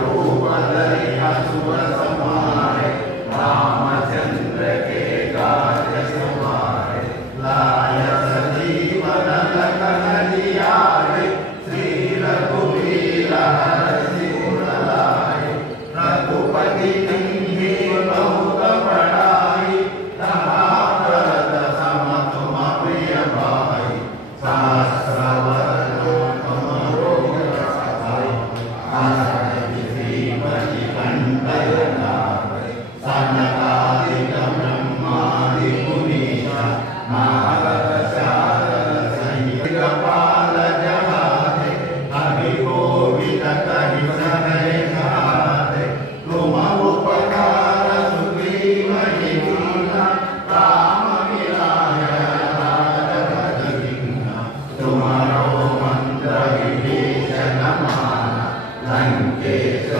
रूप धरि असुर समारे रामचंद्र के कार्य समारे लाय सजीवन लखन जियाए श्री रघुवीर हरषि उर लाए रघुपति किन्हीं बहुत बड़ाई रहा भरत सम तुम प्रिय भाई सहस्र वदनो तुमरो यश गाई आसहि श्रीमति कंठ लगाए सनकादिक ब्रह्मादि मुनीसा नारद शारद सहित कपाल जहाते कवि कोविद कहि सहे गाते तुम उपकार सुग्रीवहि कीन्हा राम मिलाय राजपद दीन्हा तुम्हारो मंत्र विभीषण माना लंकेश